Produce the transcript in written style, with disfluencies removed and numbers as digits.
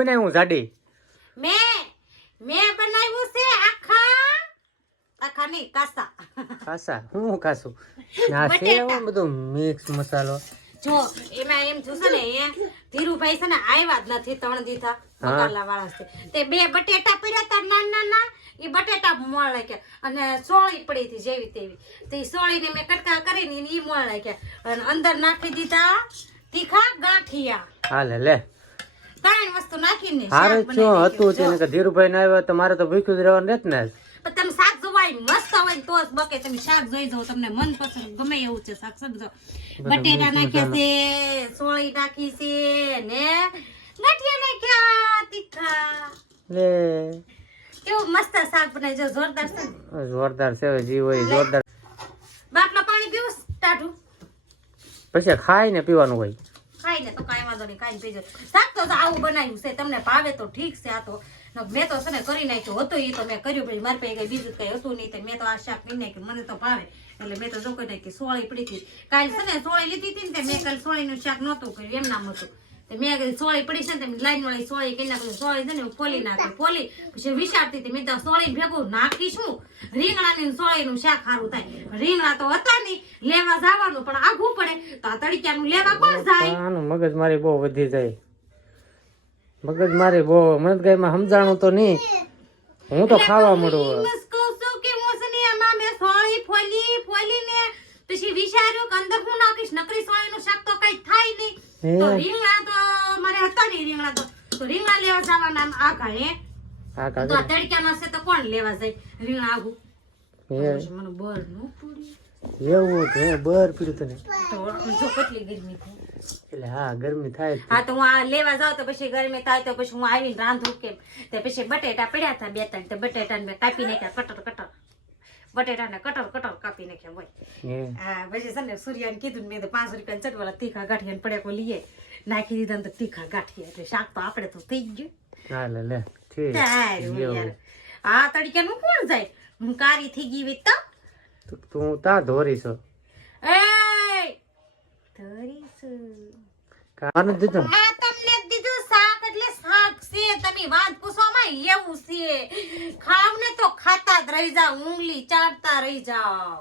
બનાવ્યું જાડી? મેં બનાવ્યું છે આખા નહીં કાસા. કાસા હું કાસું ના છે એવું બધું મિક્સ મસાલો. જો એમાં એમ જોશે ને એ ધીરુભાઈ છે ને આવ્યા જ નથી 3 દીધા મકાલા વાળા છે તે 2 બટેટા પડ્યા તા નાના એ બટેટા મોળ નાખ્યા અને સોળી પડી હતી જેવી તેવી તે સોળીને મેં કટકા કરીને ઈ મોળ નાખ્યા અને અંદર નાખી દીધા તીખા ગાંઠિયા. હાલે લે 3 વસ્તુ નાખીને હારે શું હતું તેને કે ધીરુભાઈ ના આવ્યા તો મારે તો ભૂખ્યું જ રહેવાનું રહેત ને. પણ તમે શાક જોવાય મસ્ત હોય ને તો જ બકે. તમે શાક જોઈ જાઓ તમને મનપસંદ ગમે એવું છે શાક સમજો. બટેટા નાખ્યા છે, સોળી નાખી છે ને ગાંઠિયા નાખ્યા તીખા. લે કેવું મસ્ત શાક બનાવી જો જોરદાર છે ને. જોરદાર છે જી હોય જોરદાર. બાટલો પાણી પીવું ટાઢું પછી ખાઈને પીવાનું હોય. ખાઈને તો કાંઈ વાંધો નહીં ખાઈને પીજો. શાક તો આવું બનાવ્યું છે તમને ભાવે તો ઠીક છે. આ તો મેં તો છે ને કરી નાખ્યું હતું એ તો મેં કર્યું પછી મારી પાસે કઈ બીજું કઈ હતું નહીં મેં તો આ શાક કરી નાખ્યું મને તો ભાવે એટલે મેં તો જો કોઈ નાખી સોળી પડી હતી કાલે છે ને સોળી લીધી હતી ને મેં કાલે સોળીનું શાક નહોતું કર્યું એમ નામ હતું મેં કીધું સોળી પડી છે ને લાઈન વાળી સોળી કરી નાખી સોળી છે ને ફોલી નાખી ફોલી પછી વિચારતી હતી મેં તો સોળી ભેગું નાખીશું રીંગણાની સોળીનું શાક સારું થાય. રીંગણા તો હતા નહીં લેવા જવાનું પણ આઘું પડે તો આ તડીકાનું લેવા કોણ જાય. આનું મગજ મારી બહુ વધી જાય. મગજ મારી બહુ મને કઈ માં સમજાણું તો નહીં. હું તો ખાવા મળું પછી વિચાર્યું કે અંદર હું નાખીશ નકરી સોળીનું શાક તો કઈ થાય નહીં તો રીંગણા તો મારે હતા નહીં રીંગણા તો રીંગણા લેવા જવાના આ ઘરે તો આ તડક્યાના છે તો કોણ લેવા જાય રીંગણા આવું મને બર નો પડી એવું છે બર પીડું તને તો જો કેટલી ગરમી થાય. એટલે હા ગરમી થાય. હા તો હું આ લેવા જાવ તો પછી ગરમી થાય તો પછી હું આવીને રાંધું કેમ તે પછી બટેટા પડ્યા હતા 2-3 તે બટેટાને મેં કાપી નાખ્યા કટર બટેટાને કટર કાપી નાખ્યા હોય. હા પછી છે ને સૂર્યાને કીધું મેં તો 5 રૂપિયા ચટવાળા તીખા ગાંઠિયા પડ્યા લઈએ નાખી દીધા ને તો તીખા ગાંઠિયા એટલે શાક તો આપણે તો થઈ ગયું. હા લે ઠીક. હા તડક્યાનું કોણ જાય હું કારી થઈ ગઈ વી તો તું તા ધોરી છો એ ધોરી છું કાનું દીધું આ તમને દીધું શાક એટલે શાક છે તમે વાત પૂછો માં એવું છે ખાવ ને તો ખાતા જ રહી જાવ ઉંગલી ચાટતા રહી જાવ.